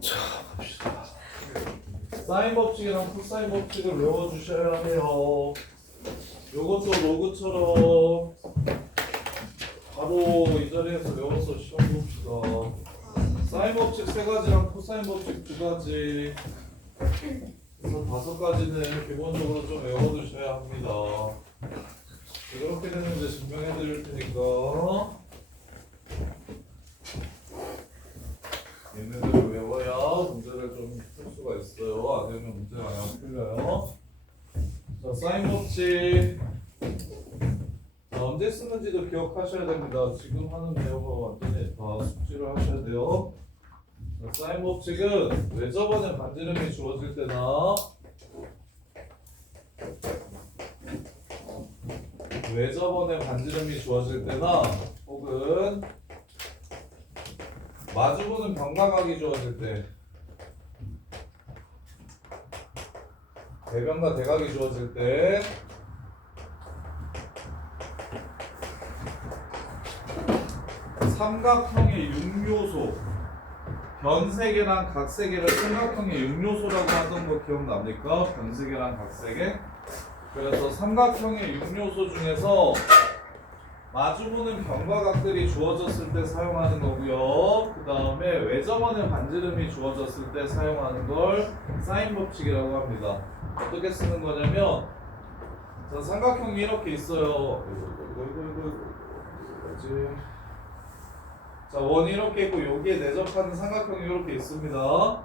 자, 봅시다. 사인 법칙이랑 코사인 법칙을 외워주셔야 해요. 요것도 로그처럼 바로 이 자리에서 외워서 시험 봅시다. 사인 법칙 3가지랑 코사인 법칙 2가지. 그래서 5가지는 기본적으로 좀 외워두셔야 합니다. 그렇게 되는데 증명해 드릴 테니까 얘네들을 외워야 문제를 좀 풀 수가 있어요. 안 되면 문제가 안 풀려요. 자, 사인 법칙. 자, 언제 쓰는지도 기억하셔야 됩니다. 지금 하는 내용은 완전히 다 숙지를 하셔야 돼요. 자, 사인 법칙은 외접원의 반지름이 주어질 때나 외접원의 반지름이 주어질 때나 혹은 마주보는 병가각이 주어질 때 대변과 대각이 주어질 때 삼각형의 6요소 변세계랑 각세계를 삼각형의 6요소라고 하던 거 기억납니까? 변세계랑 각세계. 그래서 삼각형의 6요소 중에서 마주보는 병과 각들이 주어졌을 때 사용하는 거고요. 그 다음에 외접원의 반지름이 주어졌을 때 사용하는 걸 사인 법칙이라고 합니다. 어떻게 쓰는 거냐면, 자, 삼각형이 이렇게 있어요. 뭐지? 자, 원이 이렇게 있고 여기에 내접하는 삼각형이 이렇게 있습니다. 요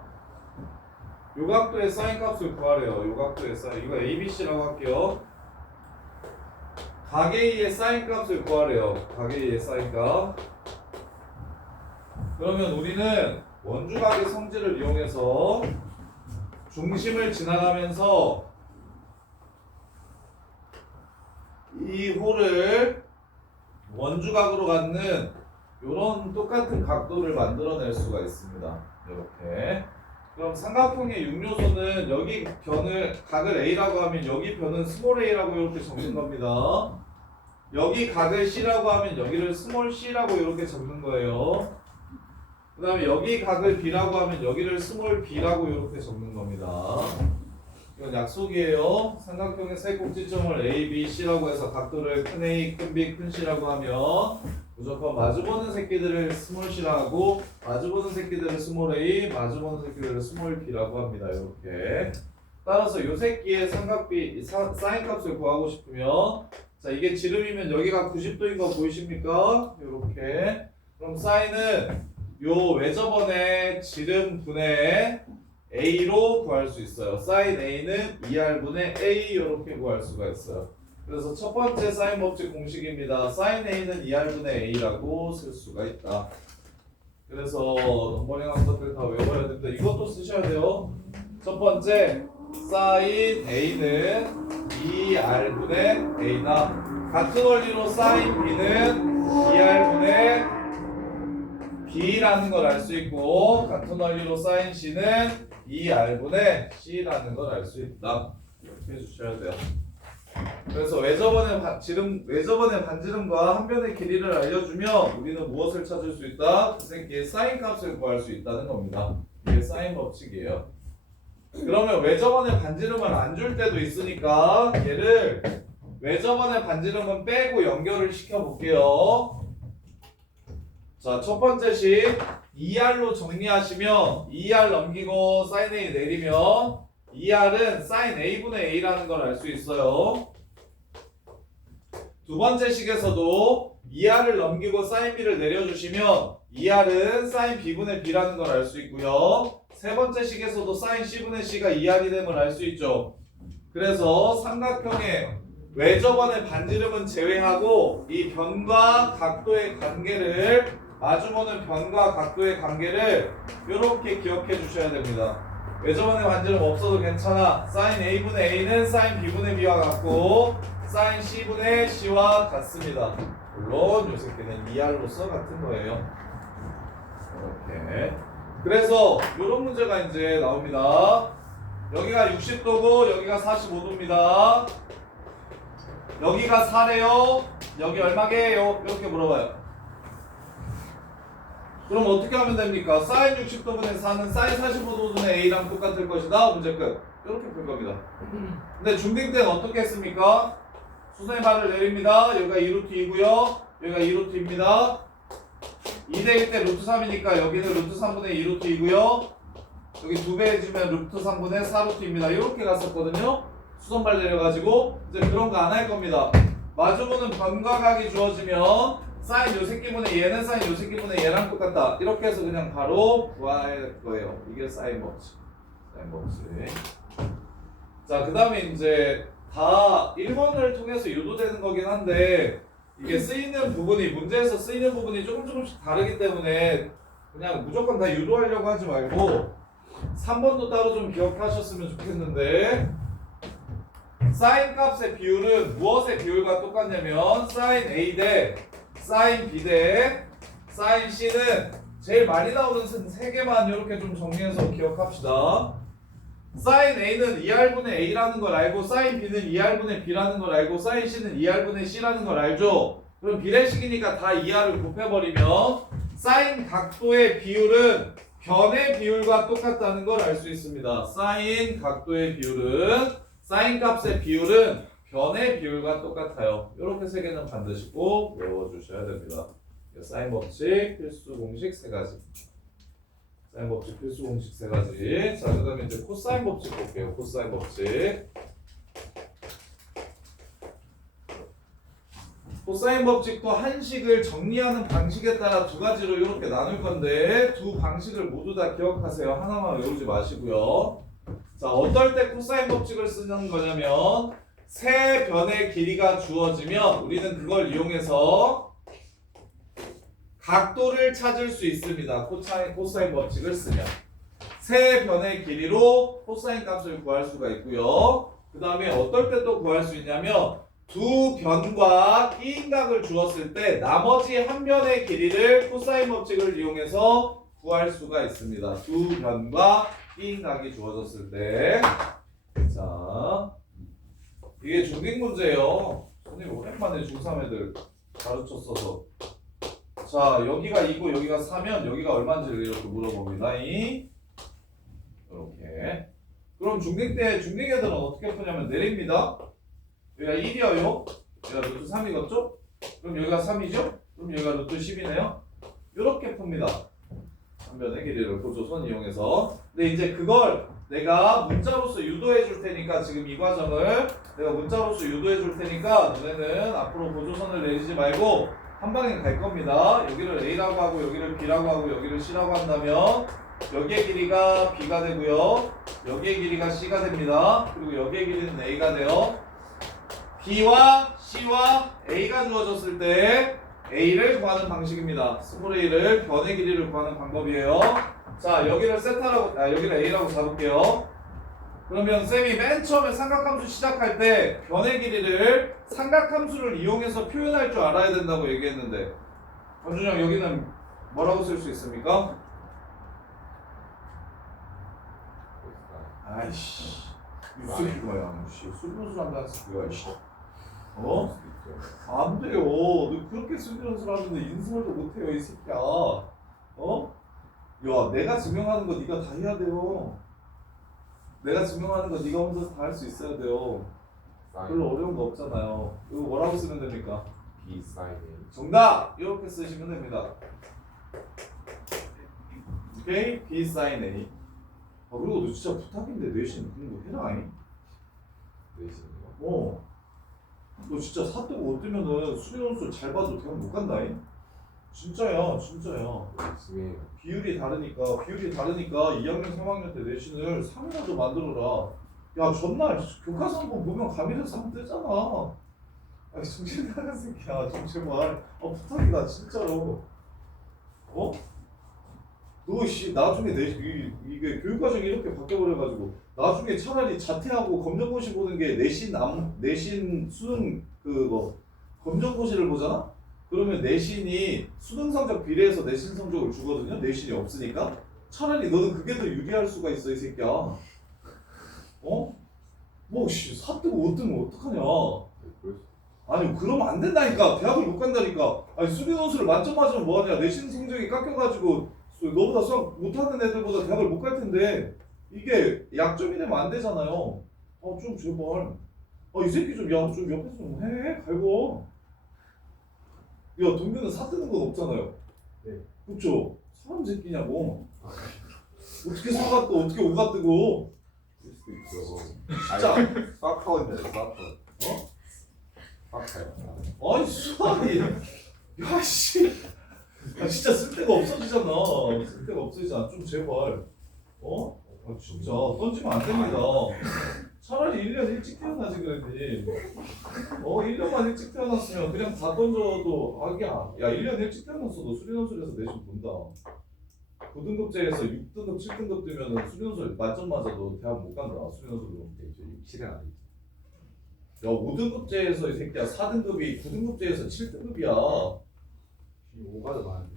각도의 사인 값을 구하래요. 요 각도의 사인. 이거 ABC라고 할게요. 각 A의 사인 값을 구하래요. 각 A의 사인 값. 그러면 우리는 원주각의 성질을 이용해서 중심을 지나가면서 이 홀을 원주각으로 갖는 이런 똑같은 각도를 만들어낼 수가 있습니다. 이렇게. 그럼 삼각형의 6요소는 여기 변을 각을 A라고 하면 여기 변은 스몰 a라고 이렇게 적는 겁니다. 여기 각을 C라고 하면 여기를 스몰 c라고 이렇게 적는 거예요. 그 다음에 여기 각을 B라고 하면 여기를 스몰 b라고 이렇게 적는 겁니다. 이건 약속이에요. 삼각형의 세 꼭지점을 A, B, C라고 해서 각도를 큰 A, 큰 B, 큰 C라고 하면 무조건 마주보는 새끼들을 스몰 c라고 마주보는 새끼들을 스몰 a, 마주보는 새끼들을 스몰 b라고 합니다. 이렇게. 따라서 요 새끼의 삼각비 사인 값을 구하고 싶으면, 자, 이게 지름이면 여기가 90도인 거 보이십니까? 이렇게. 그럼 사인은 요 외접원의 지름분의 a로 구할 수 있어요. 사인 a는 2r분의 a 이렇게 구할 수가 있어요. 그래서 첫 번째 사인 법칙 공식입니다. 사인 a는 2r분의 a라고 쓸 수가 있다. 그래서 넘버링한 것들 다 외워야 됩니다. 이것도 쓰셔야 돼요. 첫 번째, 사인 a는 2r분의 a다. 같은 원리로 사인 b는 2r분의 b라는 걸 알 수 있고, 같은 원리로 사인 c는 2r분의 c라는 걸 알 수 있다. 이렇게 해주셔야 돼요. 그래서 외접원의 반지름과 한 변의 길이를 알려주면 우리는 무엇을 찾을 수 있다? 그 새끼의 사인 값을 구할 수 있다는 겁니다. 이게 사인 법칙이에요. 그러면 외접원의 반지름을 안 줄 때도 있으니까 얘를 외접원의 반지름은 빼고 연결을 시켜볼게요. 자, 첫 번째 식 2r로 정리하시면 2r 넘기고 사인 a 내리면 2r은 사인 a분의 a라는 걸 알 수 있어요. 두 번째 식에서도 2r을 넘기고 사인 b를 내려주시면 2r은 사인 b분의 b라는 걸 알 수 있고요. 세 번째 식에서도 사인 c분의 c가 2r이 됨을 알 수 있죠. 그래서 삼각형의 외접원의 반지름은 제외하고 이 변과 각도의 관계를, 마주보는 변과 각도의 관계를 이렇게 기억해 주셔야 됩니다. 외접원의 반지름 없어도 괜찮아. 사인 a분의 a는 사인 b분의 b와 같고 사인 c분의 c와 같습니다. 물론 요 새끼는 2r로서 같은 거예요. 이렇게. 그래서 이런 문제가 이제 나옵니다. 여기가 60도고 여기가 45도입니다. 여기가 4래요. 여기 얼마게요? 이렇게 물어봐요. 그럼 어떻게 하면 됩니까? 사인 60도분의 4는 사인 45도분의 a랑 똑같을 것이다. 문제 끝. 이렇게 풀 겁니다. 근데 중딩 때는 어떻게 했습니까? 수선의 발을 내립니다. 여기가 2루트 2고요. 여기가 2루트입니다. 2대1 때 루트 3이니까 여기는 루트 3분의 2루트 2고요. 여기 2배 해주면 루트 3분의 4루트입니다. 이렇게 갔었거든요. 수선발 내려가지고 이제 그런 거 안 할 겁니다. 마주보는 변과 각이 주어지면 사인 요 새끼분의 얘는 사인 요 새끼분의 얘랑 똑같다. 이렇게 해서 그냥 바로 구할 거예요. 이게 사인 법칙. 사인 법칙. 자, 그 다음에 이제 다 1번을 통해서 유도되는 거긴 한데 이게 쓰이는 부분이 문제에서 쓰이는 부분이 조금씩 다르기 때문에 그냥 무조건 다 유도하려고 하지 말고 3번도 따로 좀 기억하셨으면 좋겠는데 사인 값의 비율은 무엇의 비율과 똑같냐면 사인 A 대 사인 B 대 사인 C는 제일 많이 나오는 3개만 이렇게 좀 정리해서 기억합시다. 사인 A는 2R분의 A라는 걸 알고 사인 B는 2R분의 B라는 걸 알고 사인 C는 2R분의 C라는 걸 알죠? 그럼 비례식이니까 다 2R을 곱해버리면 사인 각도의 비율은 변의 비율과 똑같다는 걸 알 수 있습니다. 사인 각도의 비율은 사인 값의 비율은 변의 비율과 똑같아요. 이렇게 3개는 반드시 꼭 외워주셔야 됩니다. 사인 법칙, 필수 공식 3가지. 사인 법칙, 필수 공식 3가지. 자, 그 다음에 이제 코사인 법칙 볼게요. 코사인 법칙. 코사인 법칙도 한식을 정리하는 방식에 따라 2가지로 이렇게 나눌 건데 두 방식을 모두 다 기억하세요. 하나만 외우지 마시고요. 자, 어떨 때 코사인 법칙을 쓰는 거냐면 세 변의 길이가 주어지면 우리는 그걸 이용해서 각도를 찾을 수 있습니다. 코사인 법칙을 쓰면 세 변의 길이로 코사인 값을 구할 수가 있고요. 그 다음에 어떨 때 또 구할 수 있냐면 두 변과 끼인각을 주었을 때 나머지 한 변의 길이를 코사인 법칙을 이용해서 구할 수가 있습니다. 두 변과 끼인각이 주어졌을 때. 자, 이게 중딩 문제예요. 선생님 오랜만에 중3 애들 가르쳤어서. 자, 여기가 2고 여기가 4면 여기가 얼마인지를 이렇게 물어봅니다. 이렇게. 그럼 중딩 애들은 어떻게 푸냐면 내립니다. 여기가 1이어요. 여기가 루트 3이겠죠? 그럼 여기가 3이죠? 그럼 여기가 루트 10이네요. 이렇게 풉니다. 한 변의 길이를 고조선 이용해서. 근데 이제 그걸 내가 문자로서 유도해 줄 테니까 지금 이 과정을 내가 문자로서 유도해 줄 테니까 너네는 앞으로 고조선을 내리지 말고 한 방에 갈 겁니다. 여기를 A라고 하고 여기를 B라고 하고 여기를 C라고 한다면 여기의 길이가 B가 되고요. 여기의 길이가 C가 됩니다. 그리고 여기의 길이는 A가 돼요. B와 C와 A가 주어졌을 때 A를 구하는 방식입니다. 스몰 a를 변의 길이를 구하는 방법이에요. 자, 여기를 여기를 A라고 잡을게요. 그러면 쌤이 맨 처음에 삼각함수 시작할 때 변의 길이를 삼각함수를 이용해서 표현할 줄 알아야 된다고 얘기했는데 권준영 여기는 뭐라고 쓸 수 있습니까? 아이씨 이 새끼가 수비연습 한다는 새끼가 이씨 어? 안 돼요. 너 그렇게 수비연습 하는데 인수를 못해요 이 새끼야. 어? 야, 내가 증명하는 거 네가 다 해야 돼요. 내가 증명하는 거 네가 혼자서 다 할 수 있어야 돼요. 별로 어려운 거 없잖아요. 이거 뭐라고 쓰면 됩니까? B 사인 정답! 이렇게 쓰시면 됩니다. 오케이? B sin A. 아, 그리고 너 진짜 부탁인데 내신 공부해라. 내신이요? 너 진짜 사뜨고 못 뜨면은 수비연수 잘 봐도 대학 못 간다잉. 진짜야. 열심히 해요. 비율이 다르니까 2학년 3학년 때 내신을 3이라도 만들어라. 야, 전날 교과서만 보면 감이라도 3 뜨잖아. 아니, 정신 나간 새끼야. 좀 제발. 부탁이다 진짜로. 어? 너 씨 나중에 이게 교육과정이 이렇게 바뀌어버려가지고 나중에 차라리 자퇴하고 검정고시 보는 게 내신 수능 검정고시를 보잖아? 그러면 내신이 수능 성적 비례해서 내신 성적을 주거든요. 내신이 없으니까. 차라리 너는 그게 더 유리할 수가 있어 이 새끼야. 뭐 씨, 4 뜨고 5 뜨면 어떡하냐. 아니 그러면 안 된다니까. 대학을 못 간다니까. 아니 수능 원수를 만점 맞으면 뭐하냐. 내신 성적이 깎여가지고 너보다 수학 못하는 애들보다 대학을 못 갈 텐데 이게 약점이 되면 안 되잖아요. 아 좀 제발. 이 새끼 좀 옆에서 좀 해. 갈고. 야 동규는 사 뜨는 건 없잖아요. 네. 그쵸? 사람 새끼냐고. 어떻게 사가 또 어떻게 오가 뜨고. 쓸 수도 있죠. 진짜. 수학학원이잖아요. 수학학원. 어? 수학학원. 아니 수학이 야씨 진짜 쓸데가 없어지잖아. 쓸데가 없어지잖아. 좀 제발 진짜 던지면 안 됩니다. 차라리 1년 일찍 태어나지 그랬지. 1년만 일찍 태어났으면 그냥 다 던져도 야 1년 일찍 태어났어도 수련원술에서 내신 본다. 9등급제에서 6등급 7등급 뜨면은 수련원술 만점 맞아도 대학 못 간다. 수련원술로. 저 67은 아니죠. 야 5등급제에서 이 새끼야 4등급이 9등급제에서 7등급이야. 5가 더 많은데.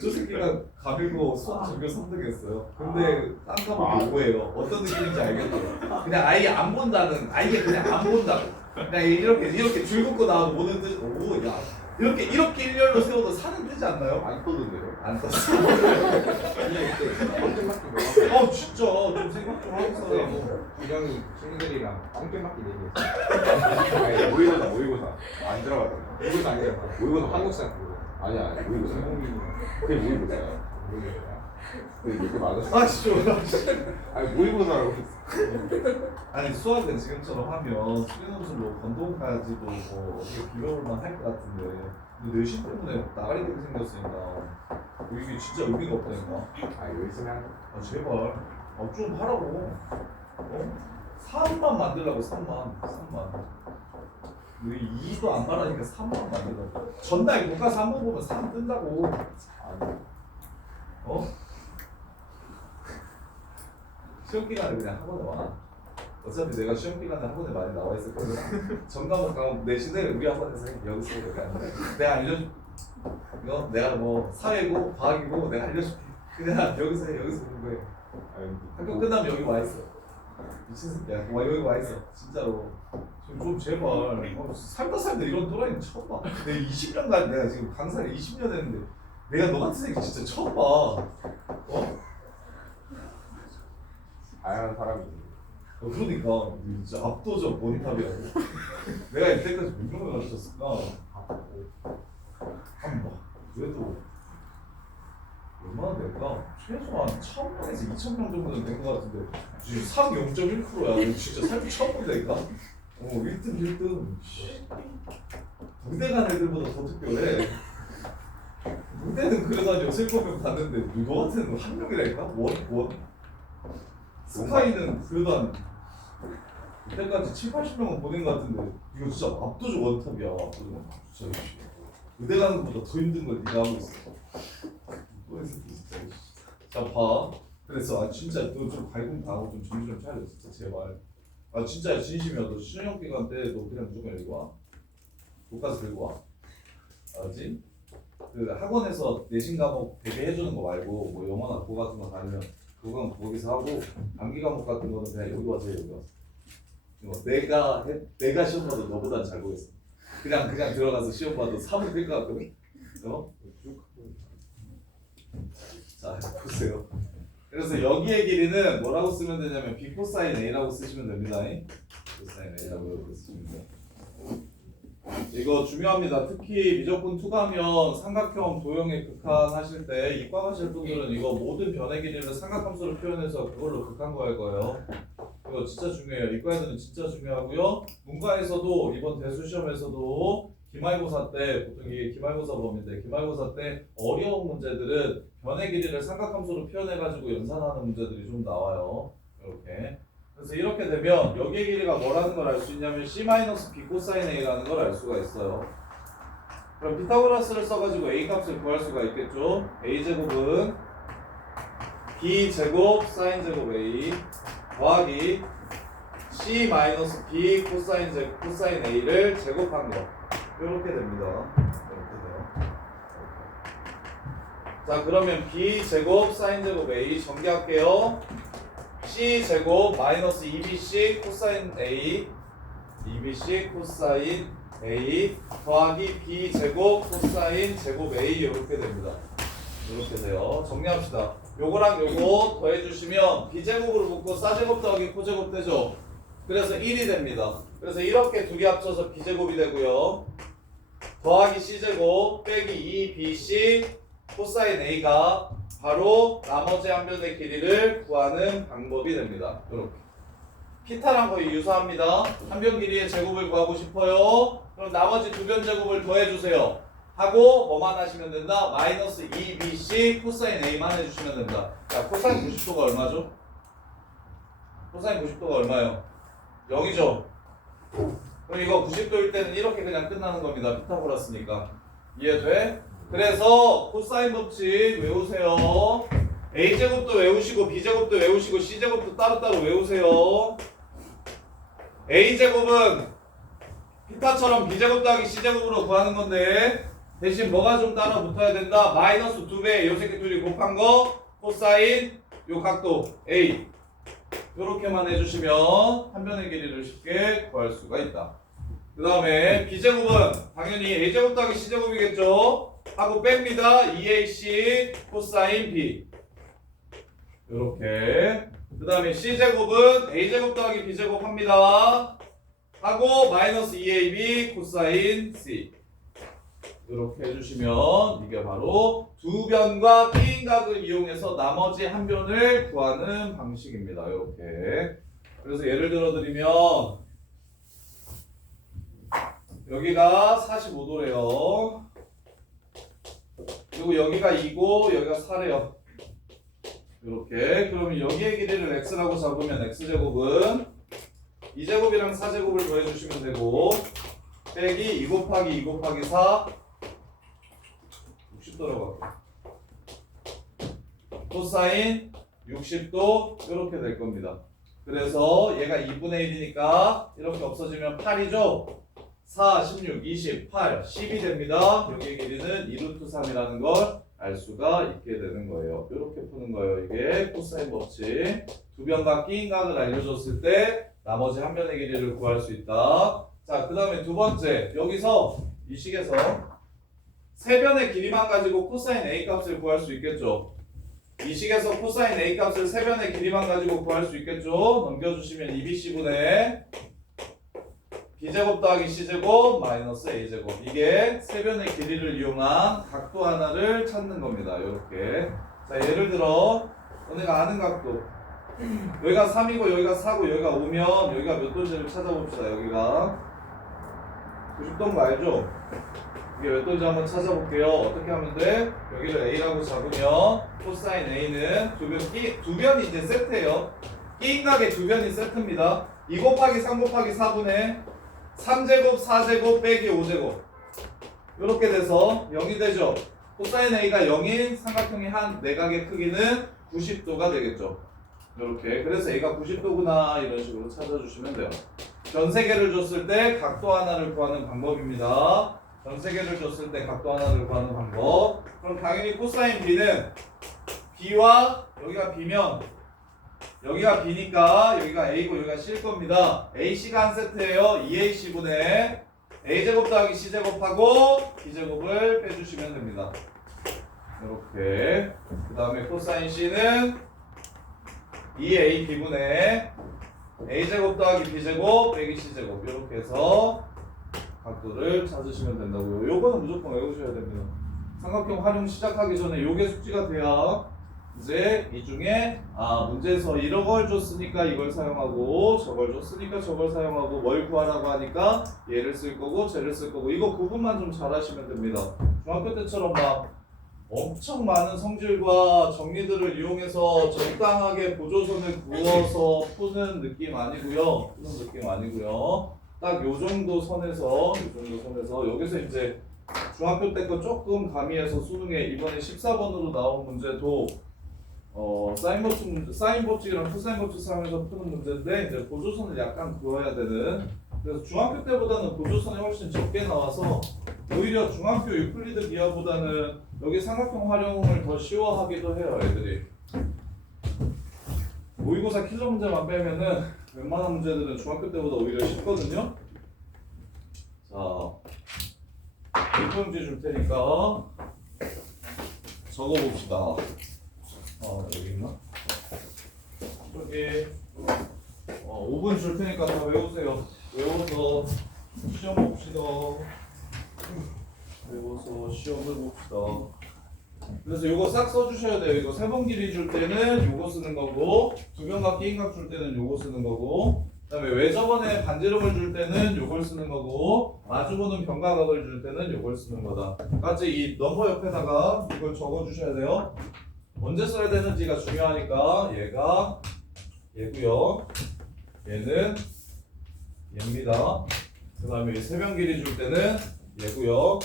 저 새끼가 가밀고 수학 전교 3등했어요. 근데 딴 과목 5예요. 어떤 느낌인지 알겠죠? 그냥 아예 안 본다는, 아예 그냥 안 본다고. 그냥 이렇게 줄 긋고 나와도 모든 뜻, 야 이렇게 일렬로 세워도 사는 뜨지 않나요? 안 떠던데요? 안 떴어. 빵점 맞기 뭐 진짜 좀 생각 좀 하고 살아요. 구경이 친구들이랑 빵점 맞기 얘기했어. 모의고사 안 들어가잖아. 모의고사 아니라 모의고사 한국사 그거. 아니야 모의고사. 그게 모의고사야. 근데 이게 맞았어. 진짜. 아니 모의고사라고. 아니 수학은 지금처럼 하면 수련원술로 건동까지도 뭐 어떻게 비벼볼만 할 것 같은데 근데 내신 때문에 나가리 되게 생겼으니까 이게 진짜 의미가 없다니까. 열심히 하는 제발 좀 하라고. 3만 만들라고 3만. 왜 2도 안 말하니까 3만 만들라고. 전날 교과서 한 번 보면 3 뜬다고. 시험 기간에 그냥 학원에 와. 어차피 내가 시험 기간에 학원에 많이 나와 있었거든. 전과목 내신을 우리 학원에서 해. 여기서 이렇게 하는 거야. 내가 알려줄게. 이거 내가 뭐 사회고 과학이고 내가 알려줄게. 그냥 여기서 해. 여기서 공부해. 학교 끝나면 여기 와 있어. 미친 새끼야. 여기 와 있어. 진짜로. 좀 제발. 살다 이런 또라이는 처음 봐. 내가 20년간 내가 지금 강사를 20년 했는데 내가 너 같은 새끼 진짜 처음 봐. 다양한 사람이 있는. 그러니까 진짜 압도적 모니탑이야. 내가 이때까지 몇 명을 가르쳤을까? 한 번. 그래도 얼마나 될까? 최소한 1000명에서 2000명 정도는 된 것 같은데 지금 상 0.1%야. 진짜 살기 처음 본다니까? 1등. 무대 간 애들보다 더 특별해. 무대는 그래도 한 6~7명 갔는데 너 같은 한 명이라니까? 원. 스카이는 그래도 한 이때까지 7~80명은 보낸 것 같은데 이거 진짜 압도적 원탑이야. 진짜 무대 가는 것보다 더 힘든 걸 네가 하고 있어. 또해서 진짜. 자 봐. 그래서 진짜 너 좀 갈굼 당하고 좀 정신 좀 차려 진짜 제발. 진짜 진심이야. 너 시험 기간 때 너 그냥 무조건 여기 와. 교과서 들고 와. 알았지? 그 학원에서 내신 과목 대비해주는 거 말고 뭐 영어나 국어 같은 거 다니면 그건 거기서 하고 암기 과목 같은 거는 그냥 여기 와서 해. 여기 와서. 내가 시험 봐도 너보다 잘 보겠어. 그냥 들어가서 시험 봐도 3은 뜰 것 같거든. 자 보세요. 그래서 여기의 길이는 뭐라고 쓰면 되냐면 b 코사인 a라고 쓰시면 됩니다. 코사인 a라고 이렇게 쓰시면 돼요. 이거 중요합니다. 특히 미적분 투가면 삼각형 도형의 극한 하실 때 이과 가실 분들은 이거 모든 변의 길이를 삼각함수로 표현해서 그걸로 극한 거 할 거예요. 이거 진짜 중요해요. 이과 애들은 진짜 중요하고요. 문과에서도 이번 대수 시험에서도 기말고사 때 보통 이게 기말고사 범위인데 기말고사 때 어려운 문제들은 변의 길이를 삼각함수로 표현해가지고 연산하는 문제들이 좀 나와요. 이렇게. 그래서 이렇게 되면 여기의 길이가 뭐라는 걸 알 수 있냐면 C-B 코사인 A라는 걸 알 수가 있어요. 그럼 피타고라스를 써가지고 A 값을 구할 수가 있겠죠. A제곱은 B제곱 사인제곱 A 더하기 C-B 코사인 A를 제곱한 거. 이렇게 됩니다. 이렇게 돼요. 자 그러면 B제곱 사인제곱 A 전개할게요. C 제곱 마이너스 2BC 코사인 A 2BC 코사인 A 더하기 B 제곱 코사인 제곱 A 이렇게 됩니다. 이렇게 돼요. 정리합시다. 요거랑 요거 더해주시면 B제곱으로 묶고 싸제곱 더하기 코제곱 되죠. 그래서 1이 됩니다. 그래서 이렇게 두 개 합쳐서 B제곱이 되고요. 더하기 C제곱 빼기 2BC 코사인 A가 바로 나머지 한 변의 길이를 구하는 방법이 됩니다. 이렇게 피타랑 거의 유사합니다. 한 변 길이의 제곱을 구하고 싶어요. 그럼 나머지 두 변 제곱을 더해주세요. 하고 뭐만 하시면 된다? 마이너스 2BC 코사인 A만 해주시면 된다. 자, 코사인 90도가 얼마죠? 코사인 90도가 얼마예요? 0이죠? 그럼 이거 90도일 때는 이렇게 그냥 끝나는 겁니다. 피타고라스니까. 이해돼? 그래서 코사인 법칙 외우세요. A제곱도 외우시고 B제곱도 외우시고 C제곱도 따로따로 외우세요. A제곱은 피타처럼 B제곱 더하기 C제곱으로 구하는 건데 대신 뭐가 좀 따라 붙어야 된다? 마이너스 2배 요 새끼 둘이 곱한 거 코사인 요 각도 A 요렇게만 해주시면 한 변의 길이를 쉽게 구할 수가 있다. 그 다음에 B제곱은 당연히 A제곱 더하기 C제곱이겠죠? 하고 뺍니다. 2AC 코사인 B 요렇게. 그 다음에 C제곱은 A제곱 더하기 B제곱 합니다. 하고 마이너스 2AB 코사인 C 이렇게 해주시면 이게 바로 두 변과 끼인 각을 이용해서 나머지 한 변을 구하는 방식입니다. 이렇게. 그래서 예를 들어 드리면 여기가 45도래요. 그리고 여기가 2고 여기가 4래요. 이렇게. 그러면 여기의 길이를 x라고 잡으면 x제곱은 2제곱이랑 4제곱을 더해주시면 되고 빼기 2 곱하기 2 곱하기 4 60도라고 할게요. 코사인 60도 이렇게 될 겁니다. 그래서 얘가 2분의 1이니까 이렇게 없어지면 8이죠. 4, 16, 28, 10이 됩니다. 여기의 길이는 2루트 3이라는 걸 알 수가 있게 되는 거예요. 이렇게 푸는 거예요. 이게 코사인 법칙. 두 변과 끼인 각을 알려줬을 때 나머지 한 변의 길이를 구할 수 있다. 자, 그 다음에 두 번째. 여기서 이 식에서 세 변의 길이만 가지고 코사인 A 값을 구할 수 있겠죠. 이 식에서 코사인 A 값을 세 변의 길이만 가지고 구할 수 있겠죠. 넘겨주시면 2BC분의 B제곱 더하기 C제곱 마이너스 A제곱. 이게 세 변의 길이를 이용한 각도 하나를 찾는 겁니다. 이렇게. 자, 예를 들어 너네가 아는 각도. 여기가 3이고 여기가 4고 여기가 5면 여기가 몇 도인지를 찾아봅시다. 여기가 90도인 거 알죠? 이게 몇 도인지 한번 찾아볼게요. 어떻게 하면 돼? 여기를 A라고 잡으면 코사인 A는 두 변이 이제 세트예요. 끼인 각의 두 변이 세트입니다. 2 곱하기 3 곱하기 4분의 3제곱 4제곱 빼기 5제곱 이렇게 돼서 0이 되죠. 코사인 A가 0인 삼각형의 한 내각의 크기는 90도가 되겠죠. 이렇게. 그래서 A가 90도구나 이런 식으로 찾아주시면 돼요. 전 세계를 줬을 때 각도 하나를 구하는 방법입니다. 전 세계를 줬을 때 각도 하나를 구하는 방법. 그럼 당연히 코사인 B는 B와 여기가 B면 여기가 B니까 여기가 A고 여기가 C일 겁니다. AC가 한 세트예요. 2AC분의 A제곱 더하기 C제곱하고 B제곱을 빼주시면 됩니다. 이렇게. 그 다음에 코사인 C는 2AB분의 A제곱 더하기 B제곱 빼기 C제곱 이렇게 해서 각도를 찾으시면 된다고요. 요거는 무조건 외우셔야 됩니다. 삼각형 활용 시작하기 전에 요게 숙지가 돼야 이제 이 중에 문제에서 이런 걸 줬으니까 이걸 사용하고 저걸 줬으니까 저걸 사용하고 뭘 구하라고 하니까 얘를 쓸 거고 쟤를 쓸 거고 이거 구분만 좀 잘 하시면 됩니다. 중학교 때처럼 막 엄청 많은 성질과 정리들을 이용해서 적당하게 보조선을 그어서 푸는 느낌 아니고요. 딱 요 정도 선에서 여기서 이제 중학교 때 거 조금 가미해서 수능에 이번에 14번으로 나온 문제도 사인 법칙이랑 코사인 법칙 사용해서 푸는 문제인데 이제 보조선을 약간 그어야 되는. 그래서 중학교 때보다는 보조선이 훨씬 적게 나와서 오히려 중학교 유클리드 기하보다는 여기 삼각형 활용을 더 쉬워하기도 해요, 애들이. 모의고사 킬러 문제만 빼면은 웬만한 문제들은 중학교 때보다 오히려 쉽거든요. 자, 일분지 줄 테니까 적어봅시다. 여기 있나? 저기 5분 줄 테니까 다 외우세요. 외워서 시험 봅시다. 외워서 시험을 봅시다. 그래서 요거 싹 써주셔야 돼요. 이거 세 번 길이 줄 때는 요거 쓰는 거고, 두변각 끼인각 줄 때는 요거 쓰는 거고, 그다음에 외접원에 반지름을 줄 때는 요걸 쓰는 거고, 마주보는 병가각을 줄 때는 요걸 쓰는 거다. 같이 이 넘버 옆에다가 이걸 적어주셔야 돼요. 언제 써야 되는지가 중요하니까 얘가 얘고요. 얘는 얘입니다. 그다음에 이 세변 길이 줄 때는 얘고요.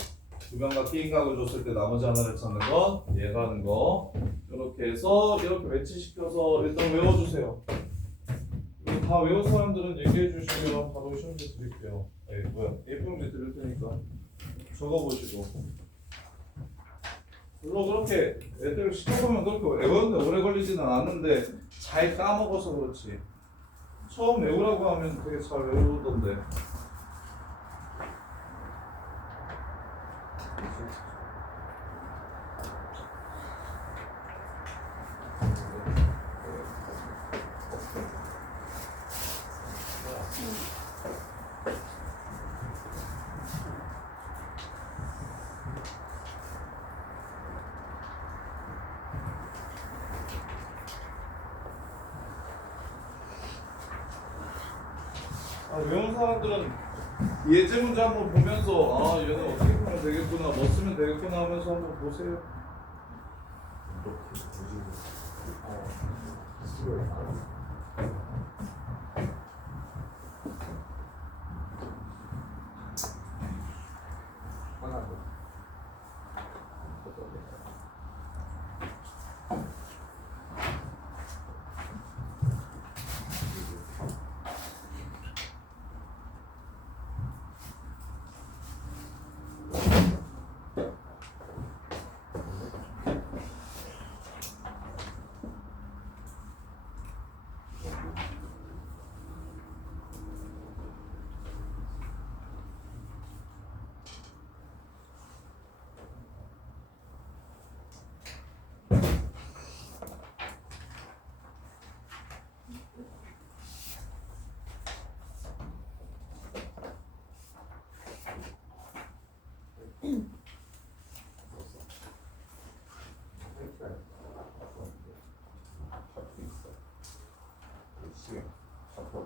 두변각 끼인각을 줬을 때 나머지 하나를 찾는 건 얘가 하는 거. 이렇게 해서 이렇게 매치시켜서 일단 외워주세요. 이거 다 외운 사람들은 얘기해 주시면 바로 시험지 드릴게요. A4용지 드릴 테니까 적어보시고. 물론 그렇게 애들 시켜보면 그렇게 외우는데 오래 걸리지는 않는데 잘 까먹어서 그렇지. 처음 외우라고 하면 되게 잘 외우던데. 외운 사람들은 예제 문제 한번 보면서 얘는 어떻게 보면 되겠구나, 뭐 쓰면 되겠구나 하면서 한번 보세요. 하나 더.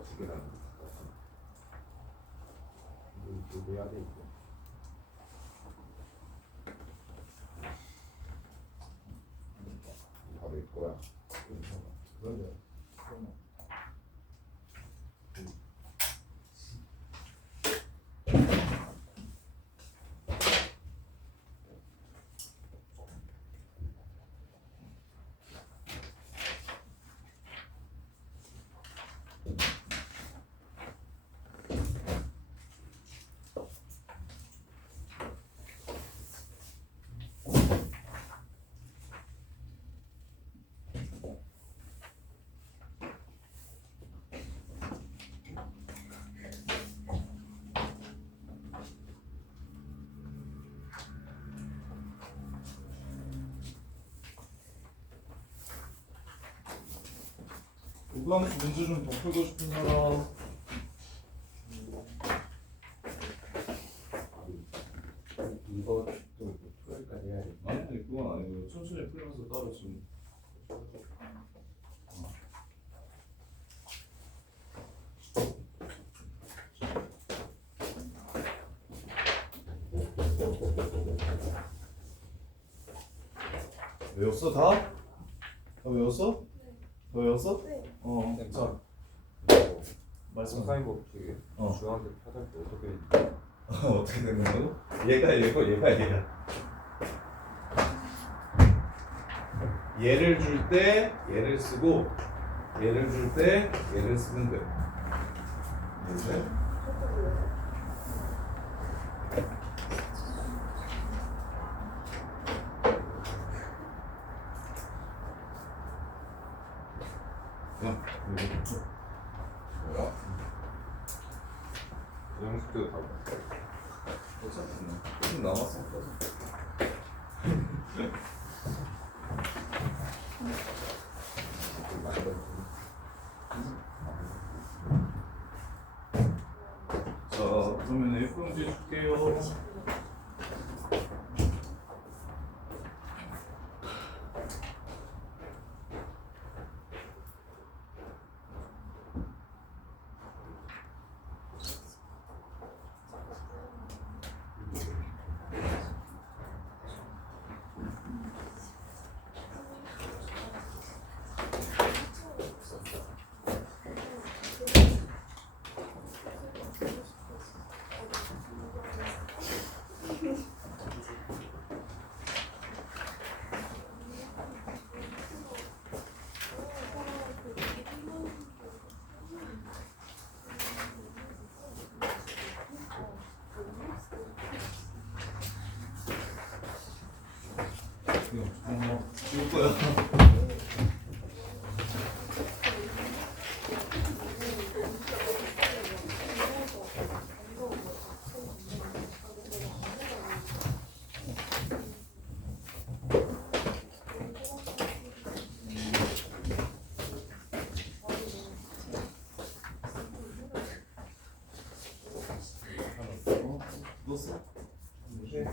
두 개나 이거 내야 돼 이거. 바로 이거야. 그런데 우광수 문제 좀 더 풀고 싶은 사람. 이거 좀 풀까지 해야 돼. 아니 그건 아니고 천천히 풀면서 따로 좀. 외웠어 다? 다 외웠어? 다 외웠어? 네. 자 말씀. 사인 법칙에 어. 중앙대 찾을 때 어떻게 어떻게 된 거냐고? 얘가 얘를 줄 때 얘를 쓰고 얘를 줄 때 얘를 쓰면 돼. 이제 야 뭐야? 그냥 숙제도 다 어차피 좀 남았으니까. 자, 그러면 F문제 줄게요. 이거 거야. 넣었어? 네.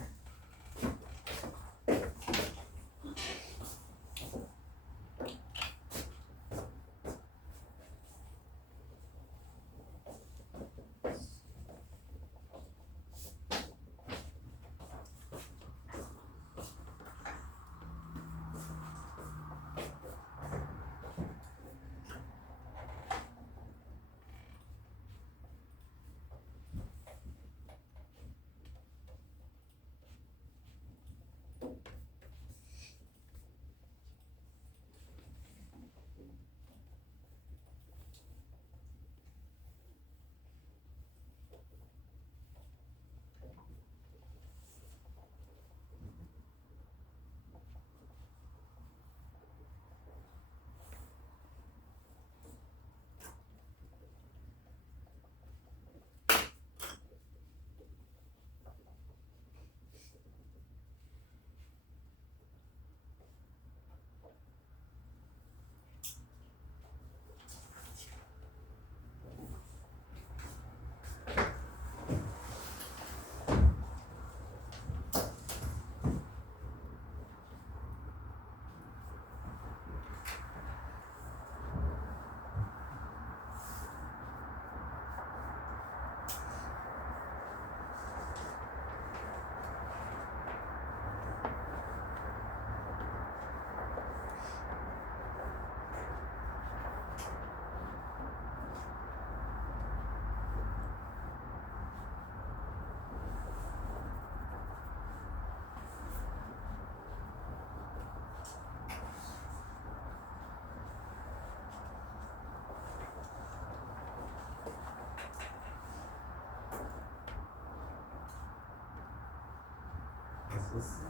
됐었어.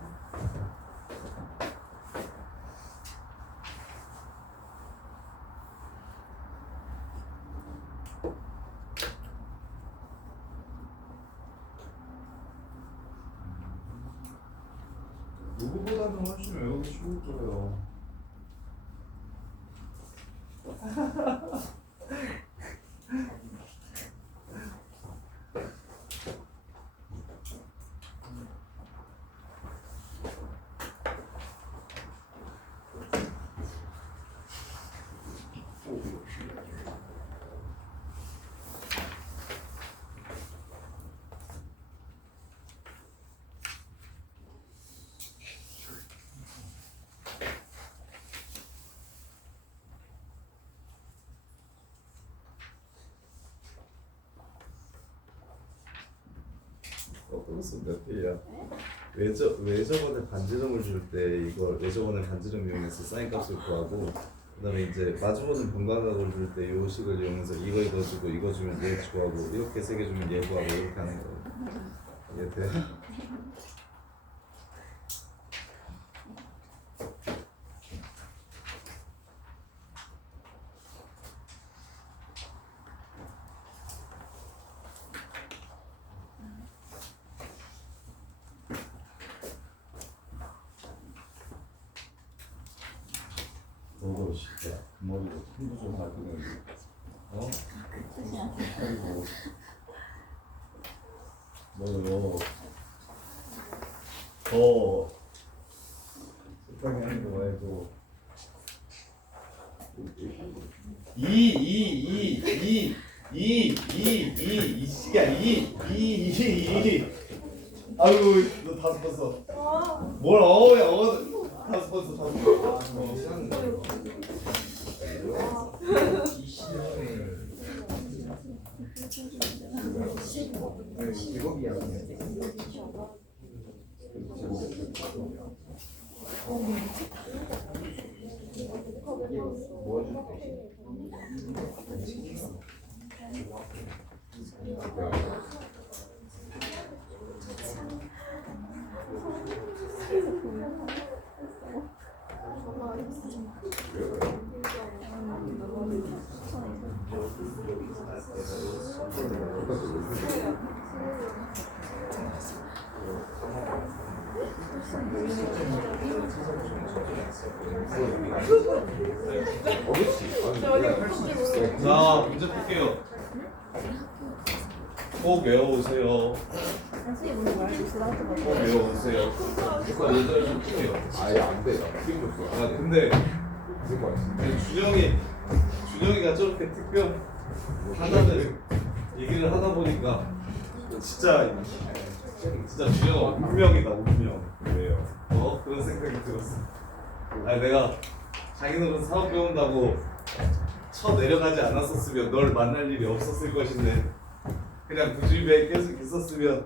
누구보다는 훨씬 외우기 쉬울 거예요. 플러스 몇 페이야? 왜 저번에 반지름을 줄 때 이걸 왜 저번에 반지름 이용해서 사인 값을 구하고 그다음에 이제 마주보는 분간각을 줄 때 요 식을 이용해서 이거 주고 이거 주면 얘 구하고 이렇게 세 개 주면 얘 구하고 이렇게 하는 거예요. 이게 돼? 너도 진짜 머리도 힘도 좀 발끈해. 어? 아이고. 너요. 더 세상에 하는 거 말고. 이 시기야 이 아유 너 다섯 번 써. 뭘 어야 다섯 번 써. 다섯 번. 제곱이야. 자 문제 볼게요. 꼭 외워오세요. 꼭 외워오세요. 이거 예전에 좀 풀게요. 아예 안 돼요. 힘 줬어. 아 근데 무슨 거 같지? 준영이가 저렇게 특별 하나를 얘기를 하다 보니까 진짜 준영아 운명이다 운명. 왜요? 그런 생각이 들었어. 아니 내가 장인어른 사업 배운다고 쳐 내려가지 않았었으면 널 만날 일이 없었을 것인데 그냥 그 집에 계속 있었으면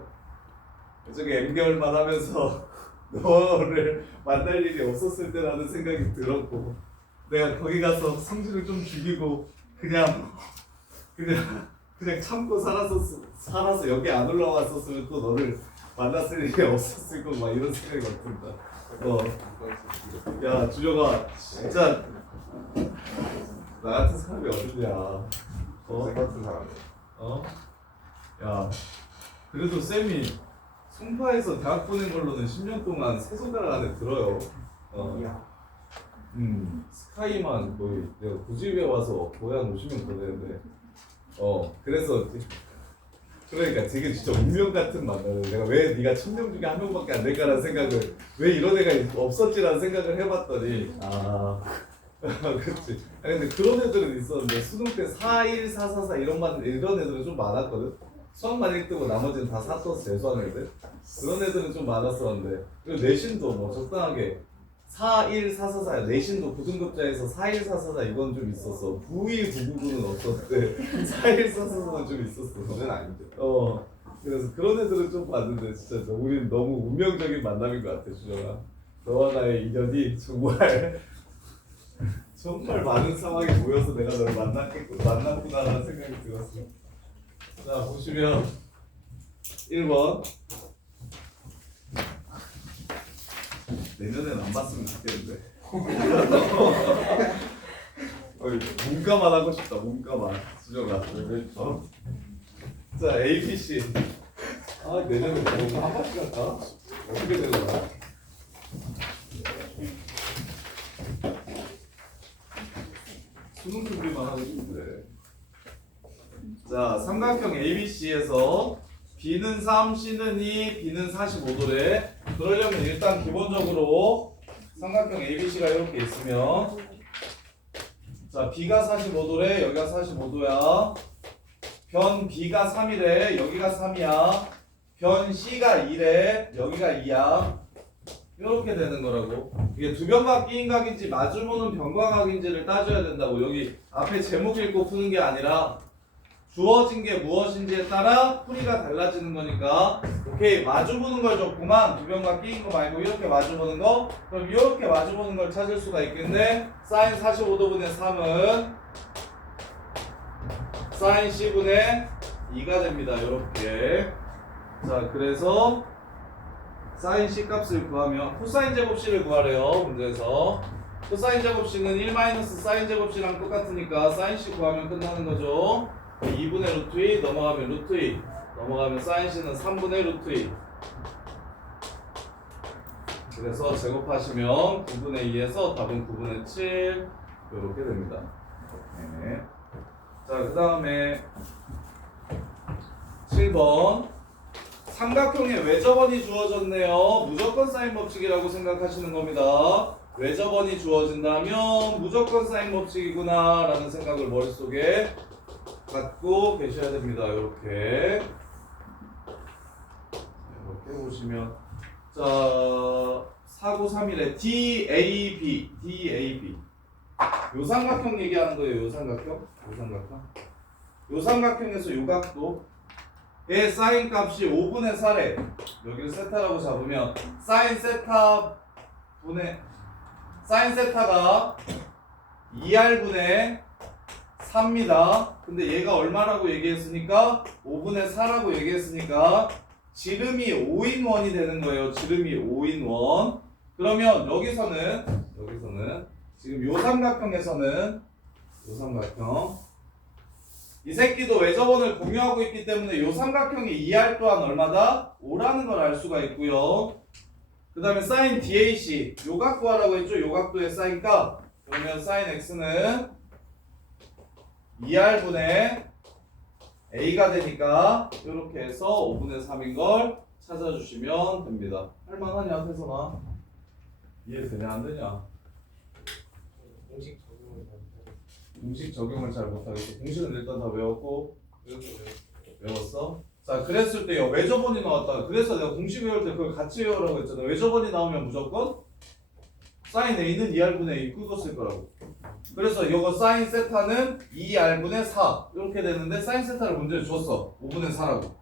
저기 M개월만 하면서 너를 만날 일이 없었을 때라는 생각이 들었고 내가 거기 가서 성질을 좀 죽이고 그냥 참고 살아서 여기 안 올라왔었으면 또 너를 만났을 일이 없었을 거고 막 이런 생각이 든다. 야 준영아 진짜 나 같은 사람이 어딨냐. 같은 사람. 야 그래도 쌤이 송파에서 대학 보낸 걸로는 10년 동안 세 손가락 안에 들어요. 스카이만 거의 내가 구집에 와서 거의 한 50명 보내는데 그래서 그러니까 되게 진짜 운명 같은 만남을 내가 왜 네가 1000명 중에 한 명밖에 안 될까라는 생각을 왜 이런 애가 없었지라는 생각을 해봤더니 그렇지. 근데 그런 애들은 있었는데 수능 때 41444 이런 애들은 좀 많았거든. 수학만 1등고 나머지는 다 4떠서 재수하는 애들. 그런 애들은 좀 많았었는데 그리고 내신도 뭐 적당하게 41444야. 내신도 9등급자에서 41444 이건 좀 있었어. 91999는 없었는데 41444는 좀 있었어. 저는 아닌데. 그래서 그런 애들은 좀 봤는데 진짜 우리는 너무 운명적인 만남인 것 같아 준영아. 너와 나의 인연이 정말 많은 상황이 모여서 내가 너를 만났구나라는 생각이 들었어. 자 보시면 1번 내년엔 안 봤으면 좋겠는데 문과만 하고 싶다. 문과만 준영아. 자 ABC 내년에 뭐 한 번씩 할까? 어떻게 되는 거야? 수능 준비만 하고 싶은데. 자 삼각형 ABC에서 B는 3, C는 2, B는 45도래. 그러려면 일단 기본적으로 삼각형 ABC가 이렇게 있으면 자 B가 45도래. 여기가 45도야. 변 B가 3이래. 여기가 3이야. 변 C가 2래. 여기가 2야. 이렇게 되는 거라고. 이게 두 변각 끼인각인지 마주보는 변과각인지를 따져야 된다고. 여기 앞에 제목 읽고 푸는 게 아니라 주어진 게 무엇인지에 따라 풀이가 달라지는 거니까. 오케이 마주보는 걸 줬구만. 두 변각 끼인 거 말고 이렇게 마주보는 거. 그럼 이렇게 마주보는 걸 찾을 수가 있겠네. 사인 45도분의 3은 사인 C분의 2가 됩니다. 이렇게. 자 그래서 사인 C 값을 구하면 코사인 제곱 C를 구하래요. 문제에서 코사인 제곱 C는 1 사인 제곱 C랑 똑같으니까 사인 C 구하면 끝나는 거죠. 2분의 루트 2 넘어가면 루트 2 넘어가면 사인 C는 3분의 루트 2. 그래서 제곱하시면 9분의 2에서 답은 9분의 7 이렇게 됩니다. 네. 자, 그 다음에 7번 삼각형의 외접원이 주어졌네요. 무조건 사인 법칙이라고 생각하시는 겁니다. 외접원이 주어진다면 무조건 사인 법칙이구나 라는 생각을 머릿속에 갖고 계셔야 됩니다. 이렇게 보시면 자 4931에 DAB 요 삼각형 얘기하는 거예요. 요 삼각형 요 삼각형에서 요 각도의 사인 값이 5분의 4래. 여기를 세타라고 잡으면 사인 세타가 2R분의 4입니다. 근데 얘가 얼마라고 얘기했으니까 5분의 4라고 얘기했으니까 지름이 5인원이 되는 거예요. 지름이 5인원. 그러면 여기서는 지금 요 삼각형에서는 요 삼각형 이 새끼도 외접원을 공유하고 있기 때문에 요 삼각형의 2R 또한 얼마다? 5라는 걸 알 수가 있고요. 그 다음에 사인 DAC 요 각도 하라고 했죠. 요 각도의 사인 값. 그러면 사인 X는 2R분의 A가 되니까 이렇게 해서 5분의 3인 걸 찾아주시면 됩니다. 할만하냐 태선아? 이해되냐 안 되냐? 공식 적용을 잘 못하겠어. 공식은 일단 다 외웠고 외웠어? 자 그랬을 때요 외접원이 나왔다. 그래서 내가 공식 외울 때 그걸 같이 외우라고 했잖아. 외접원이 나오면 무조건 사인 A는 2R분의 A 그거 쓸 거라고. 그래서 이거 사인 세타는 2R분의 4 이렇게 되는데 사인 세타를 문제를 줬어. 5분의 4라고.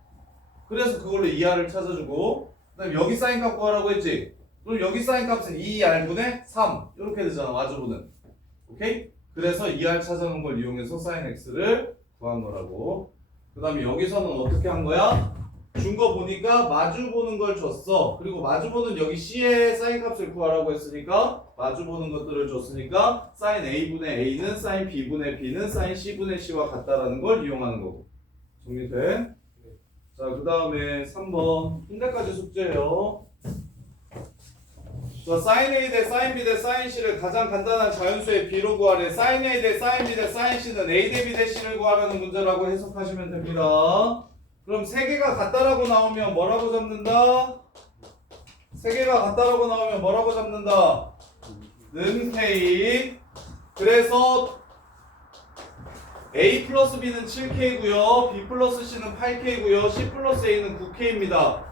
그래서 그걸로 2R을 찾아주고 그 다음에 여기 사인 값 구하라고 했지. 그럼 여기 사인 값은 2R분의 3 이렇게 되잖아. 마주보는. 오케이? 그래서 2R 찾아놓은 걸 이용해서 사인 X를 구한 거라고. 그 다음에 여기서는 어떻게 한 거야? 준 거 보니까 마주 보는 걸 줬어. 그리고 마주 보는 여기 C의 사인 값을 구하라고 했으니까 마주 보는 것들을 줬으니까 사인 A분의 A는 사인 B분의 B는 사인 C분의 C와 같다라는 걸 이용하는 거고. 정리돼? 네. 자, 그 다음에 3번 현대까지 숙제예요. 자, 사인 A 대 사인 B 대 사인 C를 가장 간단한 자연수의 B로 구하래. 사인 A 대 사인 B 대 사인 C는 A 대 B 대 C를 구하라는 문제라고 해석하시면 됩니다. 그럼 세 개가 같다라고 나오면 뭐라고 잡는다? 세 개가 같다라고 나오면 뭐라고 잡는다? 는 K. 그래서 A 플러스 B는 7K고요. B 플러스 C는 8K고요. C 플러스 A는 9K입니다.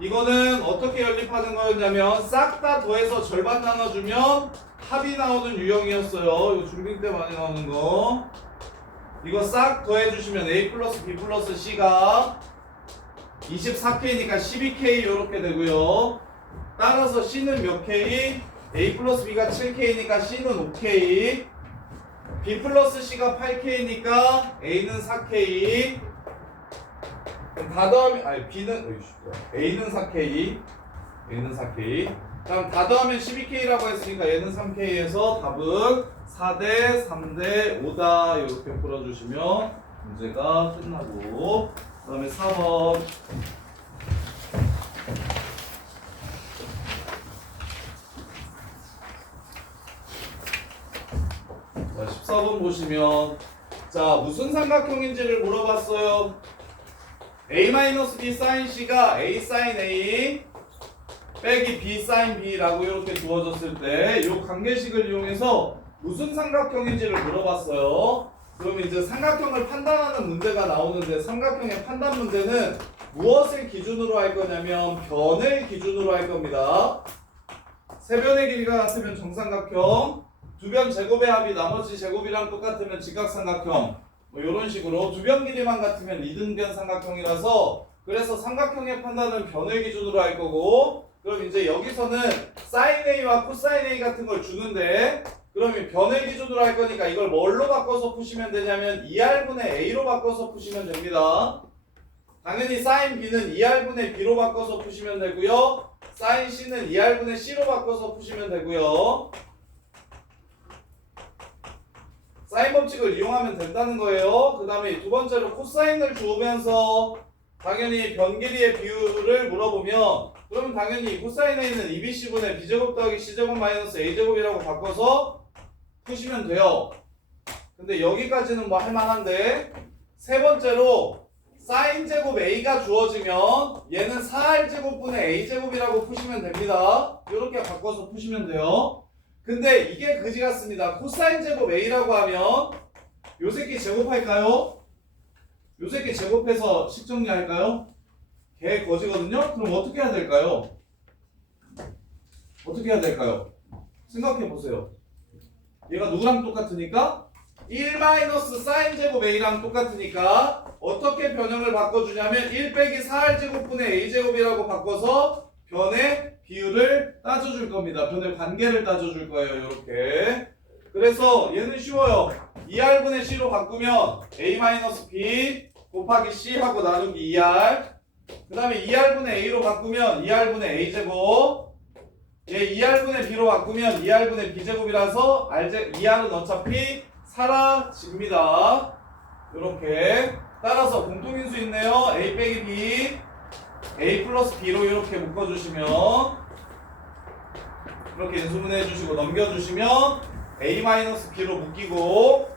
이거는 어떻게 연립하는 거였냐면 싹 다 더해서 절반 나눠주면 합이 나오는 유형이었어요. 이거 중딩 때 많이 나오는 거. 이거 싹 더해주시면 A 플러스 B 플러스 C가 24K니까 12K 이렇게 되고요. 따라서 C는 몇 K? A 플러스 B가 7K니까 C는 5K. B 플러스 C가 8K니까 A는 4K. 다 더하면 B는 A는 4K. 그럼 다 더하면 12K라고 했으니까 얘는 3K에서 답은 4대 3대 5다 이렇게 풀어주시면 문제가 끝나고 그 다음에 4번 자 14번 보시면 자 무슨 삼각형인지를 물어봤어요. A-B sin C가 A sin A 빼기 B sin B라고 이렇게 주어졌을 때 이 관계식을 이용해서 무슨 삼각형인지를 물어봤어요. 그럼 이제 삼각형을 판단하는 문제가 나오는데 삼각형의 판단 문제는 무엇을 기준으로 할 거냐면 변을 기준으로 할 겁니다. 세 변의 길이가 같으면 정삼각형, 두 변 제곱의 합이 나머지 제곱이랑 똑같으면 직각삼각형 뭐 이런 식으로 두 변 길이만 같으면 이등변 삼각형이라서 그래서 삼각형의 판단은 변을 기준으로 할 거고 그럼 이제 여기서는 sin A와 cosine A 같은 걸 주는데 그러면 변을 기준으로 할 거니까 이걸 뭘로 바꿔서 푸시면 되냐면 2R분의 A로 바꿔서 푸시면 됩니다. 당연히 sin B는 2R분의 B로 바꿔서 푸시면 되고요. sin C는 2R분의 C로 바꿔서 푸시면 되고요. 사인 법칙을 이용하면 된다는 거예요. 그 다음에 두 번째로 코사인을 주면서 당연히 변 길이의 비율을 물어보면 그러면 당연히 코사인 A는 2BC분의 B제곱 더하기 C제곱 마이너스 A제곱이라고 바꿔서 푸시면 돼요. 근데 여기까지는 뭐 할만한데 세 번째로 사인 제곱 a가 주어지면 얘는 4r제곱분의 a제곱이라고 푸시면 됩니다. 이렇게 바꿔서 푸시면 돼요. 근데 이게 그지 같습니다. 코사인 제곱 a라고 하면 요 새끼 제곱할까요? 요 새끼 제곱해서 식 정리할까요? 걔 거지거든요? 그럼 어떻게 해야 될까요? 어떻게 해야 될까요? 생각해 보세요. 얘가 누구랑 똑같으니까 1 마이너스 사인 제곱 a랑 똑같으니까 어떻게 변형을 바꿔주냐면 1 빼기 4r제곱분의 a제곱이라고 바꿔서 변의 비율을 따져줄 겁니다. 변의 관계를 따져줄 거예요. 이렇게. 그래서 얘는 쉬워요. 2r분의 c로 바꾸면 a-b 곱하기 c 하고 나누기 2r. 그 다음에 2r분의 a로 바꾸면 2r분의 a제곱. 얘 2r분의 b로 바꾸면 2r분의 b제곱이라서 2r은 어차피 사라집니다. 이렇게. 따라서 공통인수 있네요. a 빼기 b, a 플러스 b로 이렇게 묶어주시면 이렇게 인수분해 해주시고 넘겨주시면 a 마이너스 b로 묶이고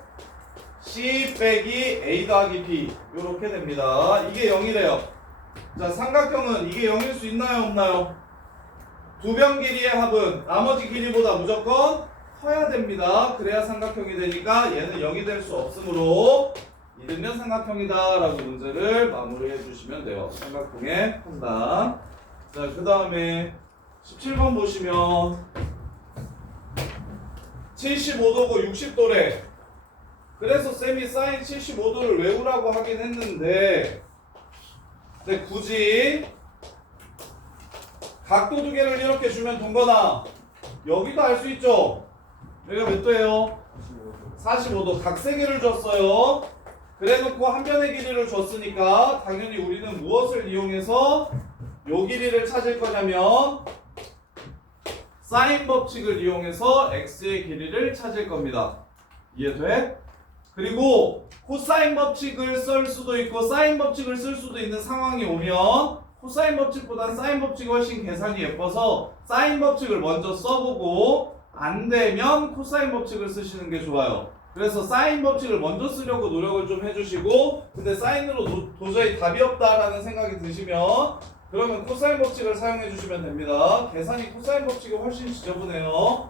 c 빼기 a 더하기 b 이렇게 됩니다. 이게 0이래요. 자, 삼각형은 이게 0일 수 있나요 없나요? 두 변 길이의 합은 나머지 길이보다 무조건 커야 됩니다. 그래야 삼각형이 되니까 얘는 0이 될 수 없으므로 이르면 삼각형이다 라고 문제를 마무리해 주시면 돼요. 삼각형의 판단. 자, 그 다음에 17번 보시면 75도고 60도래. 그래서 쌤이 사인 75도를 외우라고 하긴 했는데 근데 굳이 각도 두 개를 이렇게 주면 동거나 여기도 알 수 있죠? 여기가 몇 도예요? 45도. 각 세 개를 줬어요. 그래놓고 한 변의 길이를 줬으니까 당연히 우리는 무엇을 이용해서 요 길이를 찾을 거냐면 사인 법칙을 이용해서 x의 길이를 찾을 겁니다. 이해돼? 그리고 코사인 법칙을 쓸 수도 있고 사인 법칙을 쓸 수도 있는 상황이 오면 코사인 법칙보다 사인 법칙이 훨씬 계산이 예뻐서 사인 법칙을 먼저 써보고 안 되면 코사인 법칙을 쓰시는 게 좋아요. 그래서 사인 법칙을 먼저 쓰려고 노력을 좀 해주시고 근데 사인으로 도저히 답이 없다라는 생각이 드시면 그러면 코사인 법칙을 사용해 주시면 됩니다. 계산이 코사인 법칙이 훨씬 지저분해요.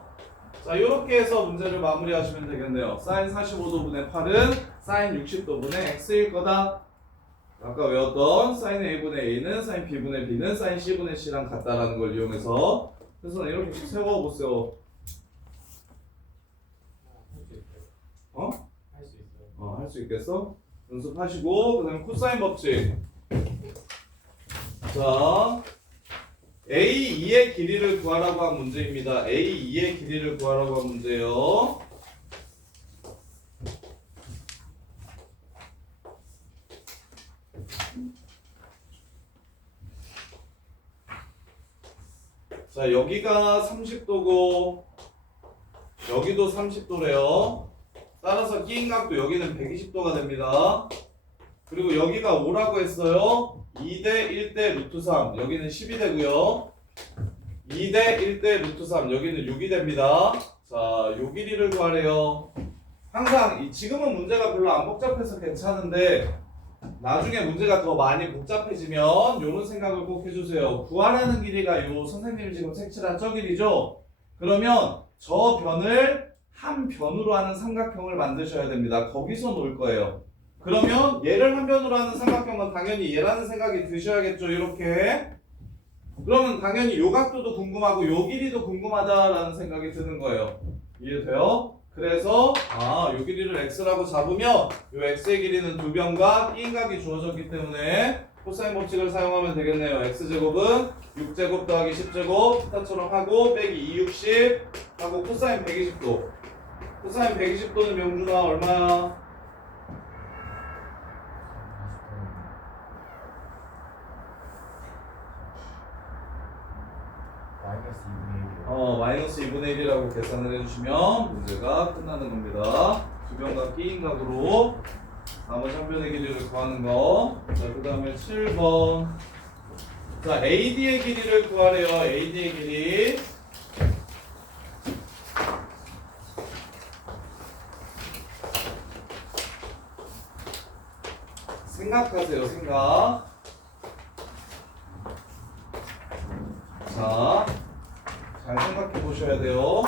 자, 이렇게 해서 문제를 마무리하시면 되겠네요. 사인 45도분의 8은 사인 60도분의 x일 거다. 아까 외웠던 사인 a분의 a는 사인 b분의 b는 사인 c분의 c랑 같다라는 걸 이용해서 그래서 이렇게 세워보세요. 어? 할 수 있어요. 할 수 있겠어? 연습하시고 그 다음에 코사인 법칙. 자, A2의 길이를 구하라고 한 문제입니다. A2의 길이를 구하라고 한 문제예요. 자, 여기가 30도고 여기도 30도래요. 따라서 끼인 각도 여기는 120도가 됩니다. 그리고 여기가 5라고 했어요. 2대 1대 루트 3 여기는 10이 되고요. 2대 1대 루트 3 여기는 6이 됩니다. 자, 요 길이를 구하래요. 항상 지금은 문제가 별로 안 복잡해서 괜찮은데 나중에 문제가 더 많이 복잡해지면 요런 생각을 꼭 해주세요. 구하라는 길이가 요 선생님이 지금 색칠한 저 길이죠. 그러면 저 변을 한 변으로 하는 삼각형을 만드셔야 됩니다. 거기서 놓을 거예요. 그러면 얘를 한 변으로 하는 삼각형은 당연히 얘라는 생각이 드셔야겠죠. 이렇게. 그러면 당연히 요 각도도 궁금하고 요 길이도 궁금하다라는 생각이 드는 거예요. 이해돼요? 그래서 요 길이를 x라고 잡으면 요 x의 길이는 두 변과 끼인 각이 주어졌기 때문에 코사인 법칙을 사용하면 되겠네요. x제곱은 6제곱 더하기 10제곱 스타처럼 하고 빼기 2, 60 하고 코사인 120도. 코사인 120도는 명준아 얼마야? 마이너스 2분의 1이라고 계산을 해주시면 문제가 끝나는 겁니다. 두 변과 끼인 각으로 나머지 한 변의 길이를 구하는 거. 자, 그 다음에 7번. 자, AD의 길이를 구하래요. AD의 길이. 생각하세요. 생각. 자, 잘 생각해 보셔야 돼요.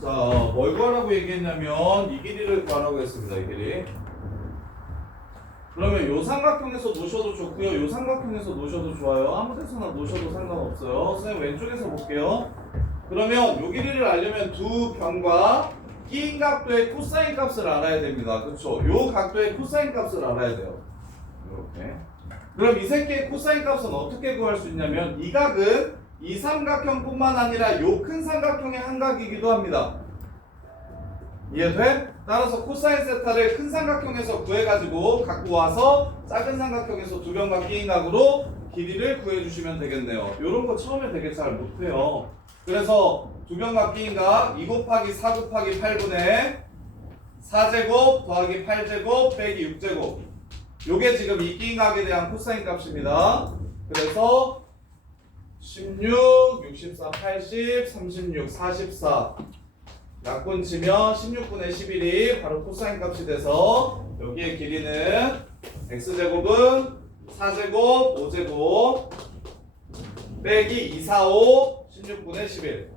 자, 뭘 구하라고 얘기했냐면 이 길이를 구하라고 했습니다. 이 길이. 그러면 요 삼각형에서 놓으셔도 좋고요. 요 삼각형에서 놓으셔도 좋아요. 아무 데서나 놓으셔도 상관없어요. 선생님 왼쪽에서 볼게요. 그러면 요 길이를 알려면 두 변과 끼인 각도의 코사인 값을 알아야 됩니다. 그렇죠? 요 각도의 코사인 값을 알아야 돼요. 이렇게. 그럼 이 새끼의 코사인 값은 어떻게 구할 수 있냐면 이 각은 이 삼각형뿐만 아니라 요 큰 삼각형의 한 각이기도 합니다. 이해돼? 따라서 코사인 세타를 큰 삼각형에서 구해가지고 갖고 와서 작은 삼각형에서 두 변과 끼인 각으로 길이를 구해주시면 되겠네요. 요런 거 처음에 되게 잘 못해요. 그래서 두 변과 끼인 각 2 곱하기 4 곱하기 8분의 4제곱 더하기 8제곱 빼기 6제곱 요게 지금 이 끼인 각에 대한 코사인 값입니다. 그래서 16, 64, 80, 36, 44 약분 치면 16분의 11이 바로 코사인 값이 돼서 여기의 길이는 x제곱은 4제곱 5제곱 빼기 2, 4, 5 16분의 11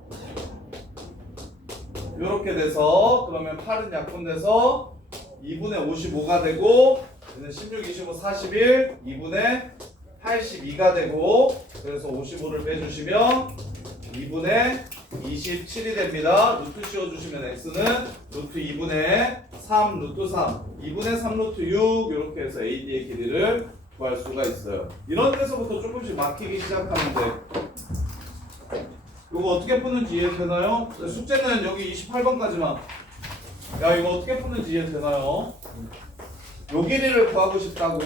요렇게 돼서 그러면 8은 약분돼서 2분의 55가 되고 얘는 16, 25, 41 2분의 82가 되고 그래서 55를 빼주시면 2분의 27이 됩니다. 루트 씌워주시면 x는 루트 2분의 3 루트 3 2분의 3 루트 6 이렇게 해서 AD의 길이를 구할 수가 있어요. 이런 데서부터 조금씩 막히기 시작하는데 이거 어떻게 푸는지 이해되나요? 숙제는 여기 28번까지만 야 이거 어떻게 푸는지 이해되나요? 요 길이를 구하고 싶다고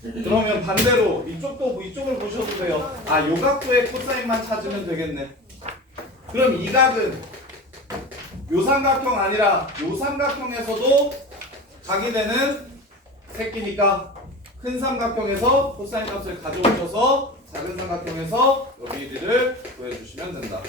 그러면 반대로 이쪽도 이쪽을 보셔도 돼요. 아, 요 각도의 코사인만 찾으면 되겠네. 그럼 이 각은 요 삼각형 아니라 요 삼각형에서도 각이 되는 새끼니까 큰 삼각형에서 코사인 값을 가져오셔서 작은 삼각형에서 요 길이를 구해주시면 된다.